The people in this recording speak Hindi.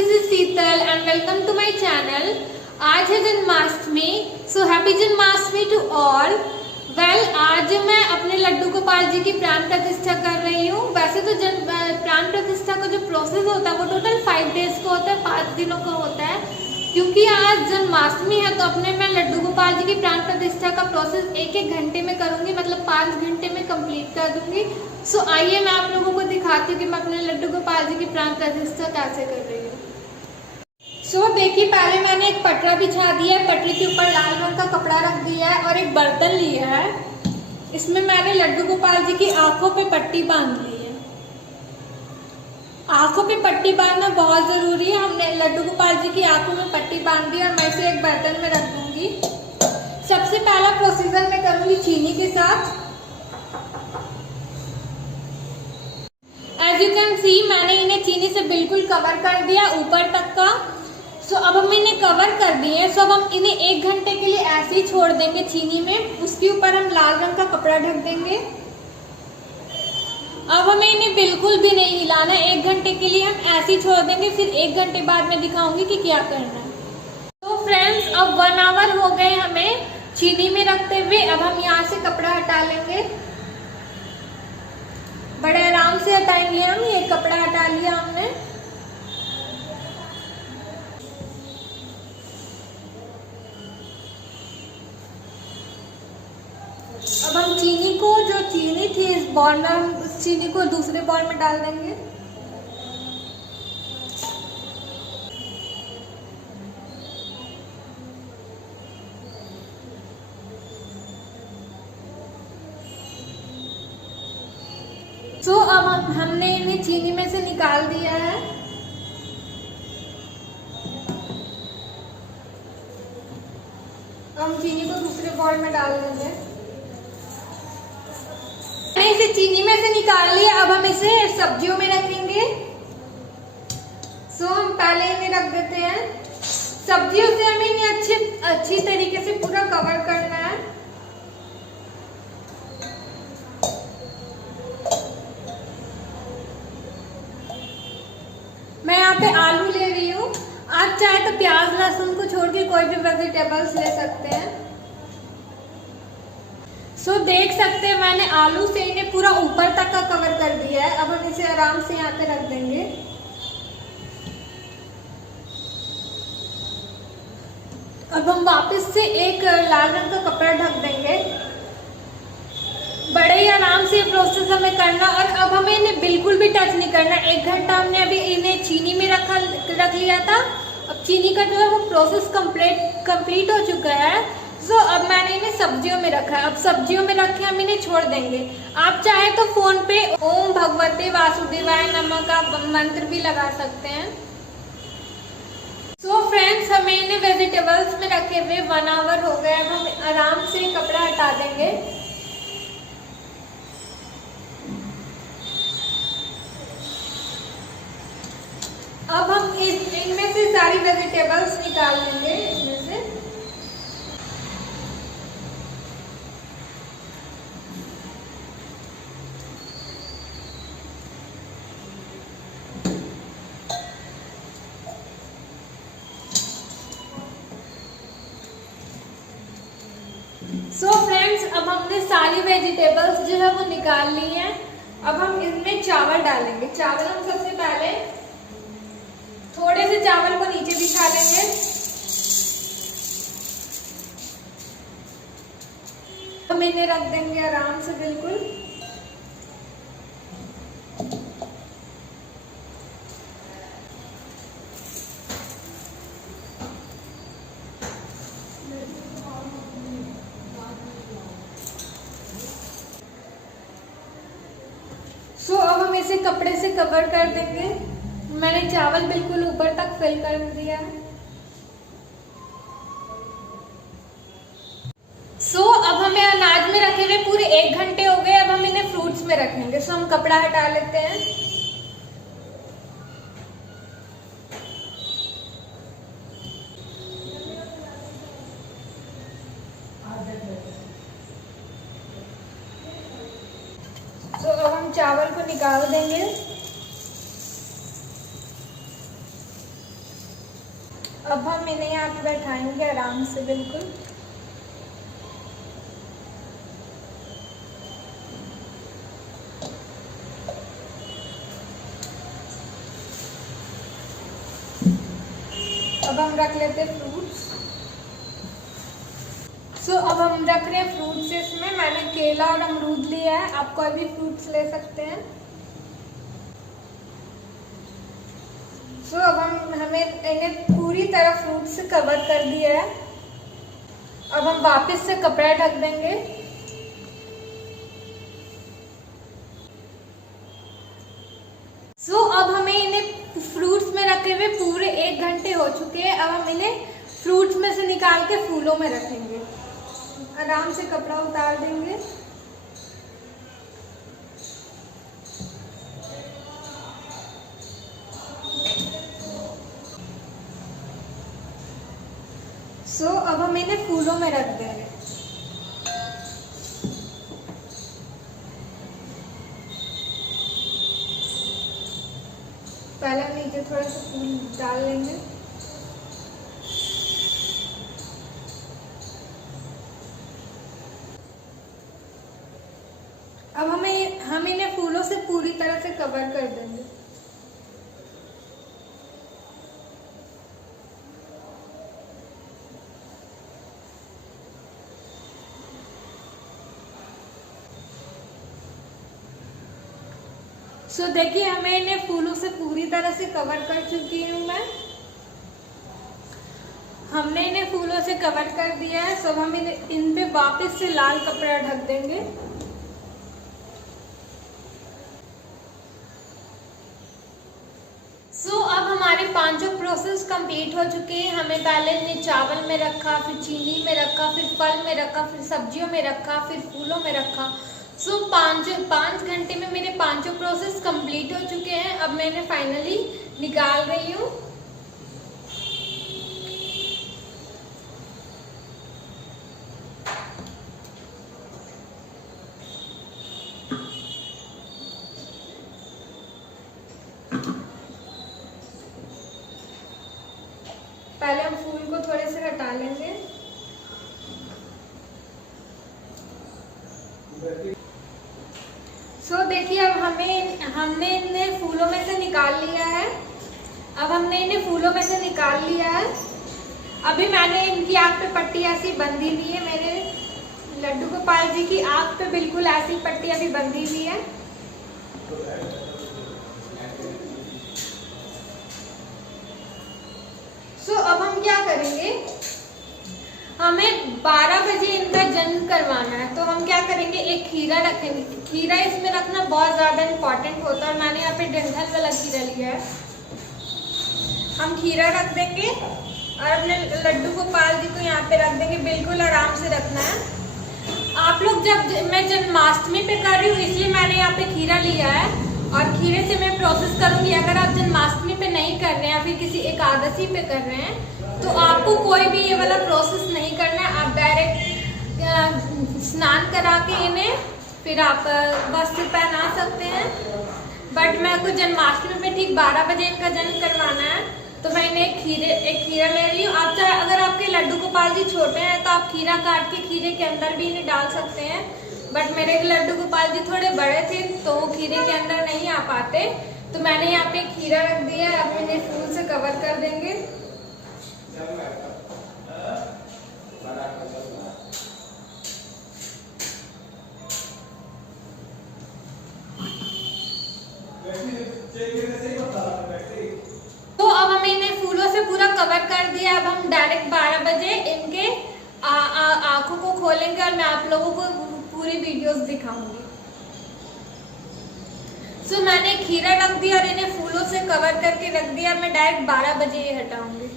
This is Sheetal and welcome to my channel. आज है Janmashtami, so happy Janmashtami to all. आज मैं अपने लड्डू गोपाल जी की प्राण प्रतिष्ठा कर रही हूँ। वैसे तो प्राण प्रतिष्ठा का जो प्रोसेस होता है वो टोटल 5 डेज का होता है, 5 दिनों का होता है। क्योंकि आज जन्माष्टमी है तो अपने मैं लड्डू गोपाल जी की प्राण प्रतिष्ठा का प्रोसेस 1-1 घंटे में करूंगी, मतलब 5 घंटे में कंप्लीट कर दूंगी। सो आइए मैं आप लोगों को दिखाती हूँ कि मैं अपने लड्डू गोपाल जी की प्राण प्रतिष्ठा कैसे कर रही हूँ। सो देखिए, पहले मैंने एक पटरा बिछा दिया है, पटरी के ऊपर लाल रंग का कपड़ा रख दिया है और एक बर्तन लिया है। इसमें मैंने लड्डू गोपाल जी की आंखों पे पट्टी बांध ली है। आंखों पे पट्टी बांधना बहुत जरूरी है। हमने लड्डू गोपाल जी की आंखों में पट्टी बांध दी और मैं इसे एक बर्तन में रख दूंगी। सबसे पहला प्रोसीजर मैं करूंगी चीनी के साथ। एज यू कैन सी, मैंने इन्हें चीनी से बिल्कुल कवर कर दिया ऊपर तक का। सो अब हम इन्हें कवर कर दिए। सो अब हम इन्हें 1 घंटे के लिए ऐसे ही छोड़ देंगे चीनी में। उसके ऊपर हम लाल रंग का कपड़ा ढक देंगे। अब हमें इन्हें बिल्कुल भी नहीं हिलाना है। 1 घंटे के लिए हम ऐसे ही छोड़ देंगे, फिर 1 घंटे बाद मैं दिखाऊंगी कि क्या करना है। तो फ्रेंड्स, अब 1 आवर हो गए हमें चीनी में रखते हुए। अब हम यहाँ से कपड़ा हटा लेंगे, बड़े आराम से हटाएंगे हम। ये कपड़ा हटा लिया हमने। अब हम चीनी को, जो चीनी थी इस बॉल में, हम उस चीनी को दूसरे बॉल में डाल देंगे। तो अब हमने इन्हें चीनी में से निकाल दिया है। हम चीनी को दूसरे बॉल में डाल देंगे। मैंने इसे चीनी में से निकाल लिया। अब हम इसे सब्जियों में रखेंगे। सो हम पहले इन्हें रख देते हैं। सब्जियों से हमें इन्हें अच्छी तरीके से पूरा कवर करना है। मैं यहाँ पे आलू ले रही हूँ। आप चाहे तो प्याज लहसुन को छोड़ के कोई भी वेजिटेबल्स ले सकते हैं। सो देख सकते हैं मैंने आलू से इन्हें पूरा ऊपर तक का कवर कर दिया है। अब हम इसे आराम से यहाँ पे रख देंगे। अब हम वापस से एक लाल रंग का कपड़ा ढक देंगे। बड़े ही आराम से प्रोसेस हमें करना। और अब हमें इन्हें बिल्कुल भी टच नहीं करना। 1 घंटा हमने अभी इन्हें चीनी में रख लिया था। अब चीनी का जो है वो प्रोसेस कंप्लीट हो चुका है। सो अब मैंने इन्हें सब्जियों में रखा है। अब सब्जियों में रख के हम इन्हें छोड़ देंगे। आप चाहे तो फोन पे ओम भगवते वासुदेवाय नमः का मंत्र भी लगा सकते हैं। सो फ्रेंड्स, हमें इन्हें वेजिटेबल्स में रखे हुए 1 आवर हो गया। अब हम आराम से कपड़ा हटा देंगे। अब हम इनमें से सारी वेजिटेबल्स निकाल लेंगे इसमें से। सो फ्रेंड्स, अब हमने सारी वेजिटेबल्स जो है वो निकाल ली हैं। अब हम इसमें चावल डालेंगे। चावल हम सबसे पहले थोड़े से चावल को नीचे बिछा लेंगे। हम इन्हें रख देंगे आराम से बिल्कुल। सो अब हम इसे कपड़े से कवर कर देंगे। मैंने चावल बिल्कुल ऊपर तक फिल कर दिया है। सो अब हमें अनाज में रखे हुए पूरे 1 घंटे हो गए। अब हम इन्हें फ्रूट्स में रखेंगे। सो हम कपड़ा हटा लेते हैं। तो अब हम चावल को निकाल देंगे। अब हम इन्हें यहाँ पे बैठाएंगे आराम से बिल्कुल। अब हम रख लेते हैं फ्रूट्स। अब हम रख रहे हैं फ्रूट्स इसमें। मैंने केला और अमरूद लिया है, आप कोई भी फ्रूट्स ले सकते हैं। अब हमें इन्हें पूरी तरह फ्रूट से कवर कर दिया है। अब हम वापस से कपड़ा ढक देंगे। अब हमें इन्हें फ्रूट्स में रखे हुए पूरे 1 घंटे हो चुके हैं। अब हम इन्हें फ्रूट्स में से निकाल के फूलों में रखेंगे। आराम से कपड़ा उतार देंगे। अब हम इन्हें फूलों में रख देंगे। पहले नीचे थोड़ा सा फूल डाल लेंगे। अब हम इन्हें फूलों से पूरी तरह से कवर कर देंगे। देखिए हमें इन्हें फूलों से पूरी तरह से कवर कर चुकी हूँ मैं। हमने इन्हें फूलों से कवर कर दिया है। अब हम इन पे वापस से लाल कपड़ा ढक देंगे। अब हमारे 5 प्रोसेस कंप्लीट हो चुके हैं। हमें पहले ने चावल में रखा, फिर चीनी में रखा, फिर फल में रखा, फिर सब्जियों में रखा, फिर फूलों में रखा। 5 घंटे में मेरे 5 प्रोसेस कंप्लीट हो चुके हैं। अब मैंने फाइनली निकाल रही हूँ। पहले हम फूल को थोड़े से हटा लेंगे। देखिए अब हमने इन्हें फूलों में से निकाल लिया है। अभी मैंने इनकी आँख पे पट्टी ऐसी बंधी हुई है। मेरे लड्डू गोपाल जी की आँख पे बिल्कुल ऐसी पट्टी अभी बंधी हुई है। अब हम क्या करेंगे, हमें 12 बजे इनका जन्म करवाना है। तो हम क्या करेंगे, एक खीरा रखेंगे। खीरा इसमें रखना बहुत ज़्यादा इम्पोर्टेंट होता है। मैंने यहाँ पे डंठल वाला खीरा लिया है। हम खीरा रख देंगे और अपने लड्डू गोपाल जी को यहाँ पे रख देंगे। बिल्कुल आराम से रखना है। आप लोग मैं जन्माष्टमी पे कर रही हूँ इसलिए मैंने यहाँ पे खीरा लिया है और खीरे से मैं प्रोसेस करूँगी। अगर आप जन्माष्टमी पे नहीं कर रहे हैं या फिर किसी एकादशी पे कर रहे हैं तो आपको कोई भी ये वाला प्रोसेस नहीं करना है। आप डायरेक्ट स्नान करा के इन्हें फिर आप वस्त्र पहना सकते हैं। बट मैं को जन्माष्टमी में ठीक 12 बजे इनका जन्म करवाना है तो मैंने एक खीरा ले रही हूँ। आप चाहे अगर आपके लड्डू गोपाल जी छोटे हैं तो आप खीरा काट के खीरे के अंदर भी इन्हें डाल सकते हैं। बट मेरे लड्डू गोपाल जी थोड़े बड़े थे तो वो खीरे के अंदर नहीं आ पाते, तो मैंने यहाँ पे खीरा रख दिया है। अब इन्हें फूल से कवर कर देंगे। तो अब हमें इन्हें फूलों से पूरा कवर कर दिया। अब हम डायरेक्ट 12 बजे इनके आंखों को खोलेंगे और मैं आप लोगों को पूरी वीडियोस दिखाऊंगी। मैंने खीरा रख दिया और इन्हें फूलों से कवर करके रख दिया। मैं डायरेक्ट 12 बजे ये हटाऊंगी।